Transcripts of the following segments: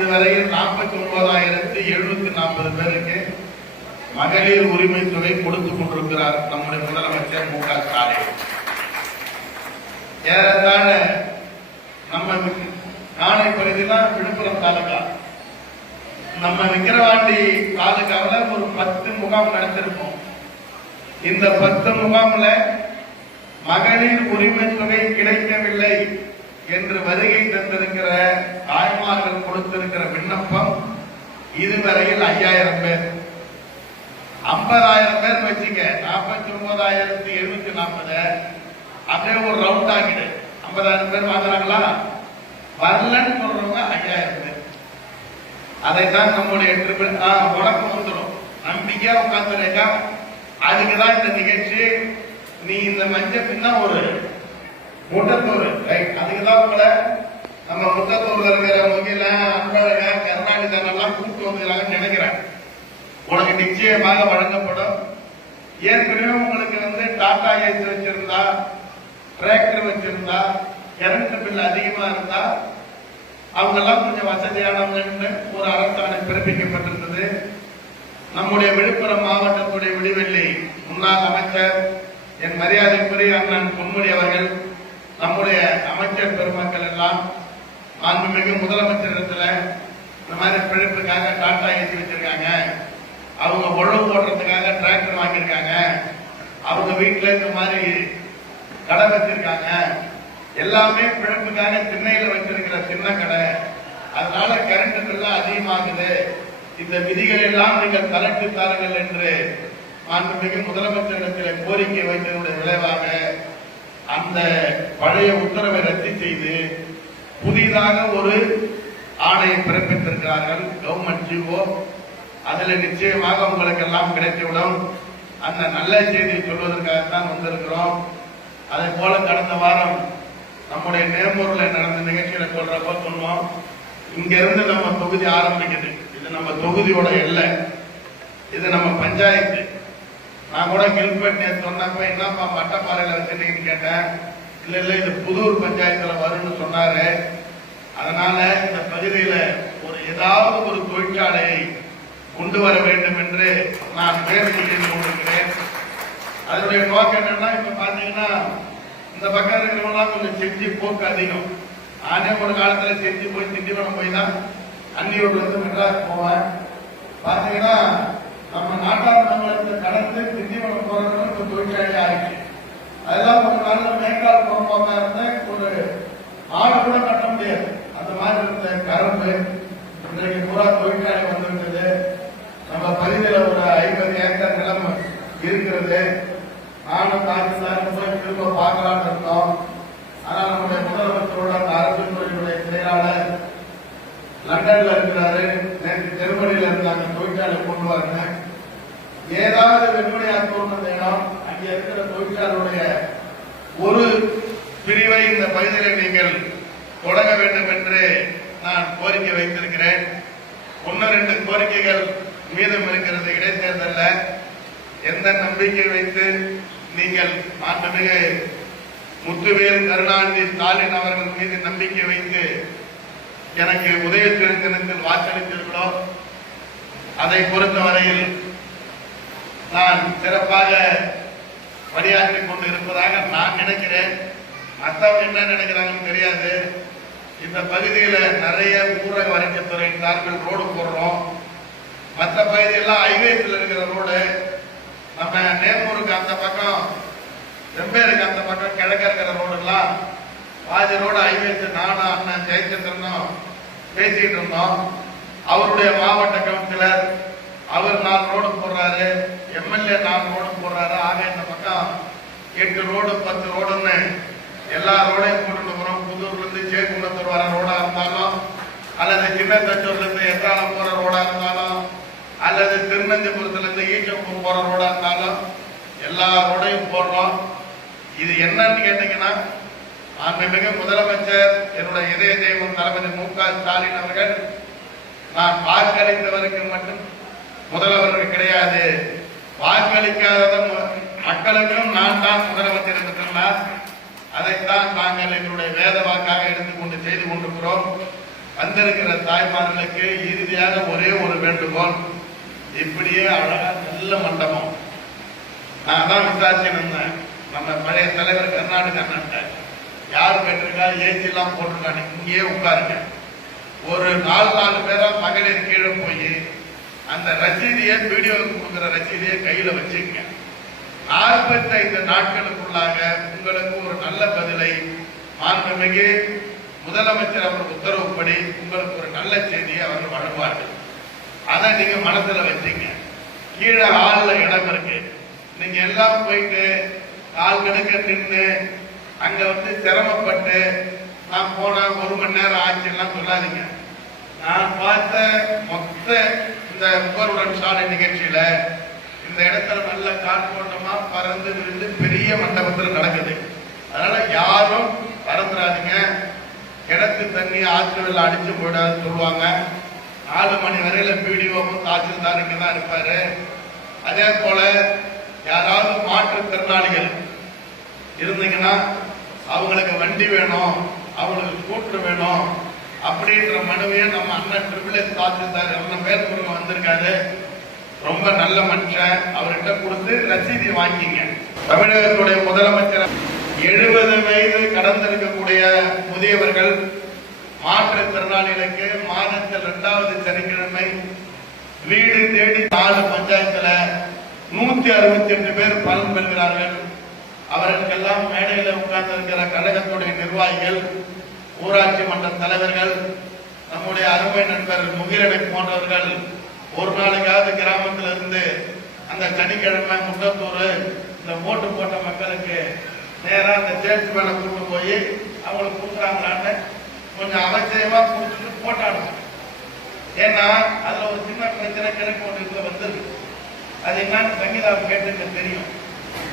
இதுவரையில் நாற்பத்தி ஒன்பதாயிரத்தி எழுநூத்தி நாற்பது பேருக்கு மகளிர் உரிமை தொகை கொடுத்துக் கொண்டிருக்கிறார் நம்முடைய முதலமைச்சர் மு க ஸ்டாலின். ஏறத்தாழ நம்ம நாளை பகுதியெல்லாம் விழுப்புரம் தாலுகா. நம்ம விக்கிரவாண்டி தாலுகாவில் ஒரு பத்து முகாம் நடத்திருக்கோம். இந்த பத்து முகாம்ல மகளிர் உரிமை தொகை கிடைக்கவில்லை. என்று வருகை தந்திருக்கிற தாய்மார்கள் கொடுத்திருக்கிற விண்ணப்பம் இதுவரையில் ஐயாயிரம் பேர். ஐம்பதாயிரம் பேர் வச்சுக்க நாற்பத்தி ஒன்பதாயிரத்தி எழுநூத்தி நாற்பது. அப்படியே ஒரு ரவுண்ட் ஆகிடு. ஐம்பதாயிரம் பேர் வாங்குறாங்களா? வரலன்னு சொல்றவங்க ஐயாயிரம் பேர். அதைத்தான் நம்முடைய ட்ரிபிள் ஆ வந்துடும் நம்பிக்கையா உட்காந்துருக்கா அதுக்குதான் இந்த நிகழ்ச்சி. நீ இந்த மஞ்சள் பின்னா ஒரு முட்டத்தூர் ரைட் அதுக்கு தான் உங்களை நம்ம முட்டத்தூர்ல இருக்கிற முகில அன்பழக கருணாநிதன் எல்லாம் கூப்பிட்டு வந்துக்கிறாங்கன்னு நினைக்கிறேன். உனக்கு நிச்சயமாக வழங்கப்படும். ஏற்கனவே உங்களுக்கு வந்து டாடா ஏசி வச்சிருந்தா டிராக்டர் வச்சிருந்தா கரண்ட் பில் அதிகமா இருந்தா அவங்க எல்லாம் கொஞ்சம் வசதியானவங்கன்னு ஒரு அரசாணை பிறப்பிக்கப்பட்டிருந்தது. நம்முடைய விழுப்புரம் மாவட்டத்துடைய விடிவெள்ளி முன்னாள் அமைச்சர் என் மரியாதைக்குரிய அண்ணன் பொன்முடி அவர்கள் நம்முடைய அமைச்சர் பெருமக்கள் எல்லாம் மாண்புமிகு முதலமைச்சரிடத்துல இந்த மாதிரி பிழைப்புக்காக டாட்டா ஏசி வச்சிருக்காங்க. அவங்க உழவு ஓட்டுறதுக்காக டிராக்டர் வாங்கியிருக்காங்க. அவங்க வீட்டில் இந்த மாதிரி கடை வச்சிருக்காங்க. எல்லாமே பிழைப்புக்காக திண்ணையில வச்சிருக்கிற சின்ன கடை. அதனால கரண்ட் பில்லாம் அதிகமாகுது. இந்த விதிகள் எல்லாம் நீங்கள் தளர்த்தி தாருங்கள் என்று மாண்புமிகு முதலமைச்சரிடத்தில் கோரிக்கை வைத்ததனுடைய விளைவாக அந்த பழைய உத்தரவை ரத்து செய்து புதிதாக ஒரு ஆணையை பிறப்பித்திருக்கிறார்கள். கவர்மெண்ட் ஜிஓ அதுல நிச்சயமாக உங்களுக்கு எல்லாம் கிடைத்துவிடும். அந்த நல்ல செய்தியை சொல்வதற்காகத்தான் வந்திருக்கிறோம். அதே போல கடந்த வாரம் நம்முடைய நேர்மூரில் நடந்த நிகழ்ச்சியில சொல்றப்ப சொன்னோம். இங்க இருந்து நம்ம தொகுதி ஆரம்பிக்குது. இது நம்ம தொகுதியோட இல்லை இது நம்ம பஞ்சாயத்து. நான் கூட கில்பெட் நேத்து சொன்னப்ப என்னப்பா மட்டப்பாறையில் வச்சிருக்கீங்கன்னு கேட்டேன். இல்லை இல்லை இது புதூர் பஞ்சாயத்தில் வரும்னு சொன்னாரு. அதனால இந்த பகுதியில் ஒரு ஏதாவது ஒரு தொழிற்சாலையை கொண்டு வர வேண்டும் என்று நான் முயற்சி செய்து கொண்டிருக்கிறேன் அதனுடைய நோக்கம் என்னன்னா இப்போ பார்த்தீங்கன்னா இந்த பக்கம் இருக்கிறவங்களாம் கொஞ்சம் செஞ்சு போக்கு அதிகம். நானே ஒரு காலத்தில் செஞ்சு போய் திண்டிவனம் போய் தான் அன்னியூர்லேருந்து மெட்ராஸ் போவேன் பாத்தீங்கன்னா நம்ம நாட்டார் மண்டலத்தை கடந்து திண்டிவனம் போறது இப்ப தொழிற்சாலை ஆயிடுச்சு அதெல்லாம் ஒரு நாள்ல மேற்கால் ஒரு ஆடு கூட கட்ட முடியாது. அந்த மாதிரி இருந்த கரும்பு இன்றைக்கு பூரா தொழிற்சாலை வந்துவிட்டது நம்ம பகுதியில ஒரு ஐம்பது ஏக்கர் நிலம் இருக்கிறது. நானும் தாசில்தார் கூட திரும்ப பார்க்கலாம்னு இருக்கோம். ஆனால் நம்முடைய முதலமைச்சரோட அந்த அரசு துறையினுடைய செயலாளர் லண்டன்ல இருக்கிறாரு. நேற்று ஜெர்மனியில இருந்தாங்க தொழிற்சாலை கொண்டு வரங்க ஏதாவது வெண்மணியாக்கணும் வேணும். அங்க இருக்கிற தொழிற்சாலையுடைய ஒரு பிரிவை இந்த பகுதியில் நீங்கள் தொடங்க வேண்டும் என்று நான் கோரிக்கை வைத்திருக்கிறேன். ஒன்னு ரெண்டு கோரிக்கைகள் மீதம் இருக்கிறது. இடைத்தேர்தல்ல. எந்த நம்பிக்கை வைத்து நீங்கள் மாண்புமிகு முத்துவேல் கருணாநிதி ஸ்டாலின் அவர்கள் மீது நம்பிக்கை வைத்து எனக்கு உதய திருத்தனத்தில் வாக்களித்தீர்களோ? அதை பொறுத்தவரையில் நான் சிறப்பாக வழியாகி கொண்டு இருப்பதாக நான் நினைக்கிறேன். மற்றவங்க என்ன நினைக்கிறாங்கன்னு தெரியாது. இந்த பகுதியில நிறைய ஊரக வணிகத்துறை சார்பில் ரோடு போடுறோம். மற்ற பகுதியெல்லாம் ஹைவேஸ்ல இருக்கிற ரோடு. நம்ம நேமூருக்கு அந்த பக்கம் வெம்பேருக்கு அந்த பக்கம் கிழக்க இருக்கிற ரோடெல்லாம் பாதி ரோடு ஹைவேஸ் நானும் அண்ணன் ஜெயச்சந்திரனும் பேசிட்டு இருந்தோம். அவருடைய மாவட்ட கவுன்சிலர் அவர் நாலு ரோடு போடுறாரு எம்எல்ஏ நாலு ரோடு போடுறாரு ஆக இந்த பக்கம் எட்டு ரோடு பத்து ரோடுன்னு எல்லா ரோடையும் போட்டுட்டு போறோம். புதூர்ல இருந்து சேக்குளத்தூர் வர ரோடா இருந்தாலும் அல்லது சின்னத்தச்சூர்ல இருந்து எட்டாலம் போற ரோடா இருந்தாலும் அல்லது திருநெஞ்சபுரத்துல இருந்து ஈச்சம்பூர் போற ரோடா இருந்தாலும் எல்லா ரோடையும் போடுறோம். இது என்னன்னு கேட்டீங்கன்னா மிக முதலமைச்சர் என்னுடைய இதய தெய்வம் தளபதி மு க ஸ்டாலின் அவர்கள் நான் வாக்களித்தவருக்கு மட்டும் முதல்வர்கள் கிடையாது. வாக்களிக்காத மக்களுக்கும் நான் தான் முதலமைச்சர் என்று அதைத்தான் நாங்கள் எங்களுடைய வேத வாக்காக எடுத்துக்கொண்டு செய்து கொண்டிருக்கிறோம். வந்திருக்கிற தாய்மார்களுக்கு இறுதியாக ஒரே ஒரு வேண்டுகோள். இப்படியே அழகா நல்ல மண்டபம். நான் தான் விசாரிச்சு நம்ம பழைய தலைவர் கர்நாடக அண்ணன் யார் கேட்டிருக்கா? ஏசி எல்லாம் போட்டிருக்காங்க இங்கேயே உட்காருங்க. ஒரு நாலு நாலு பேரா மகளிர் கீழே போய் அந்த ரசீதியை வீடியோவுக்கு கொடுக்குற ரசீதியை கையில வச்சுக்கங்க. நாற்பத்தைந்து நாட்களுக்குள்ளாக உங்களுக்கு ஒரு நல்ல பதிலை மாண்புமிகு முதலமைச்சர் அவர் உத்தரவுப்படி உங்களுக்கு ஒரு நல்ல செய்தியை அவர் வழங்குவார்கள். அதை நீங்க மனசுல வச்சுங்க. கீழே ஆள்ல இடம் இருக்கு. நீங்க எல்லாம் போயிட்டு கால் கணக்க நின்று அங்க வந்து சிரமப்பட்டு நான் போன ஒரு மணி நேரம் ஆச்சு எல்லாம் சொல்லாதீங்க. நான் பார்த்த மொத்த இந்த முகருடன் சாலை நிகழ்ச்சியில இந்த இடத்துல நல்ல காற்றோட்டமா பறந்து விழுந்து பெரிய மண்டபத்தில் நடக்குது. அதனால யாரும் பறந்துடாதீங்க கிணத்து தண்ணி ஆற்றுல அடிச்சு போயிடாதுன்னு சொல்லுவாங்க. நாலு மணி வரையில பிடிஓவும் தாசில்தார் இங்க தான் இருப்பாரு. அதே போல யாராவது மாற்றுத்திறனாளிகள் இருந்தீங்கன்னா அவங்களுக்கு வண்டி வேணும் அவங்களுக்கு கூட்டு வேணும் அப்படின்ற மனுவையை நம்ம அண்ணன் பிரிவிலேஜ் தாசில்தார் அண்ணன் மேற்கொண்டு வந்திருக்காரு. ரொம்ப நல்ல மனுஷன். அவர்கிட்ட கொடுத்து ரசீதி வாங்கிங்க. தமிழகத்துடைய முதலமைச்சர் எழுபது வயது கடந்திருக்கக்கூடிய முதியவர்கள் மாற்றுத்திறனாளிகளுக்கு மாதத்தில் இரண்டாவது சனிக்கிழமை வீடு தேடி நாலு பஞ்சாயத்துல நூத்தி அறுபத்தி எட்டு பேர் பலன் பெறுகிறார்கள். அவர்களுக்கெல்லாம் மேடையில் உட்கார்ந்து இருக்கிற கழகத்துடைய நிர்வாகிகள் ஊராட்சி மன்ற தலைவர்கள் நம்முடைய அருமை நண்பர் முகிரனை போன்றவர்கள் ஒரு நாளைக்காவது கிராமத்தில் இருந்து அந்த சனிக்கிழமை முட்டத்தூர் இந்த ஓட்டு போட்ட மக்களுக்கு நேராக அந்த சேல்ஸ்மேனை கூட்டு போய் அவங்களுக்கு கொடுக்குறாங்களான்னு கொஞ்சம் அவசியமாக கொடுத்துட்டு போட்டாடணும் ஏன்னா அதில் ஒரு சின்ன பிரச்சனை கிழக்கு ஒன்று வந்துருக்கு வந்தது. அது என்னன்னு சங்கீதா கேட்டுக்க தெரியும்.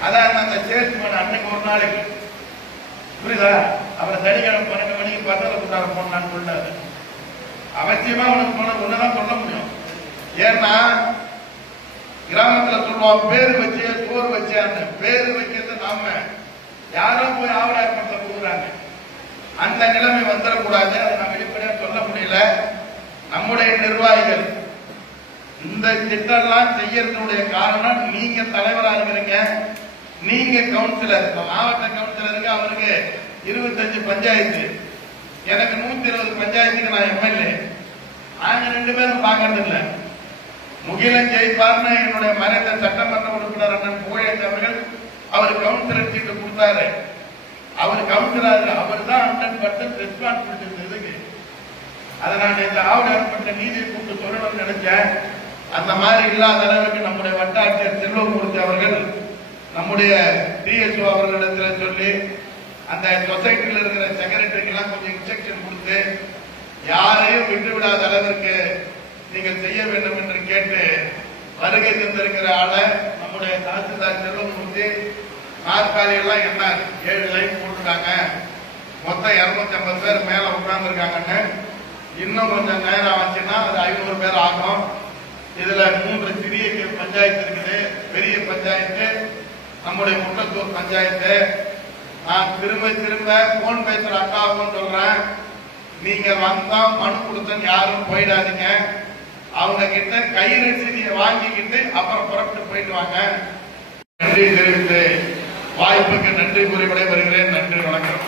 அதான் அந்த சேல்ஸ்மேன் அன்னைக்கு ஒரு நாளைக்கு புரியுதா? அவரை சனிக்கிழமை பன்னெண்டு மணிக்கு பத்தல கூட்டார போனான்னு சொன்னாரு. அவசியமா உனக்கு போன ஒண்ணுதான் சொல்ல முடியும். ஏன்னா கிராமத்துல சொல்லுவான் பேரு வச்சு சோறு வச்சான்னு. பேரு வைக்கிறது நாம. யாரோ போய் ஆவணப்படத்தை கொடுக்குறாங்க அந்த நிலைமை வந்துடக்கூடாது. அதை நான் வெளிப்படையா சொல்ல முடியல. நம்முடைய நிர்வாகிகள் இந்த திட்டம்லாம் செய்யறதுடைய காரணம் நீங்க தலைவராக இருக்கிறீங்க. நீங்க கவுன்சிலர் இப்ப மாவட்ட கவுன்சிலருக்கு அவருக்கு இருபத்தஞ்சு பஞ்சாயத்து. எனக்கு நூத்தி இருபது பஞ்சாயத்துக்கு நான் எம்எல்ஏ நாங்க ரெண்டு பேரும் பாக்குறது இல்ல. முகிலன் ஜெயிப்பார்னு என்னுடைய மறைந்த சட்டமன்ற உறுப்பினர் அண்ணன் புகழேந்தி அவர்கள் அவர் கவுன்சிலர் சீட்டு கொடுத்தாரு. அவர் கவுன்சிலர் அவர் தான் ஹண்ட்ரட் பர்சன்ட் ரெஸ்பான்சிபிலிட்டி இதுக்கு. அதை நான் இந்த ஆவணப்பட்ட நீதி கூட்டு சொல்லணும்னு நினைச்சேன். அந்த மாதிரி இல்லாத அளவுக்கு நம்முடைய வட்டாட்சியர் செல்வமூர்த்தி அவர்கள் நம்முடைய டிஎஸ்ஓ அவர்களிடத்தில் சொல்லி அந்த சொசைட்டியில் இருக்கிற செக்ரட்டரிக்கெல்லாம் கொஞ்சம் இன்ஸ்ட்ரக்ஷன் கொடுத்து யாரையும் விட்டு விடாத அளவிற்கு நீங்கள் செய்ய வேண்டும் என்று கேட்டு வருகை தந்திருக்கிற ஆளை நம்முடைய தாசில்தார் செல்வமூர்த்தி நாற்காலியெல்லாம் என்ன ஏழு லைன் போட்டுருக்காங்க. மொத்தம் இரநூத்தி ஐம்பது பேர் மேலே உட்கார்ந்துருக்காங்கன்னு இன்னும் கொஞ்சம் நேரம் ஆச்சுன்னா அது ஐநூறு பேர் ஆகும். இதுல மூன்று சிறிய பஞ்சாயத்து இருக்குது. பெரிய பஞ்சாயத்து நம்முடைய முட்டத்தூர் பஞ்சாயத்து. நான் திரும்ப திரும்ப போன் பேசுற அக்காவும் சொல்றேன். நீங்க வந்தா மனு கொடுத்தன்னு யாரும் போயிடாதீங்க. அவங்க கிட்ட கை ரசீதியை வாங்கிக்கிட்டு அப்புறம் புறப்பட்டு போயிட்டு வாங்க. நன்றி தெரிவித்து வாய்ப்புக்கு நன்றி கூறி விடைபெறுகிறேன். நன்றி வணக்கம்.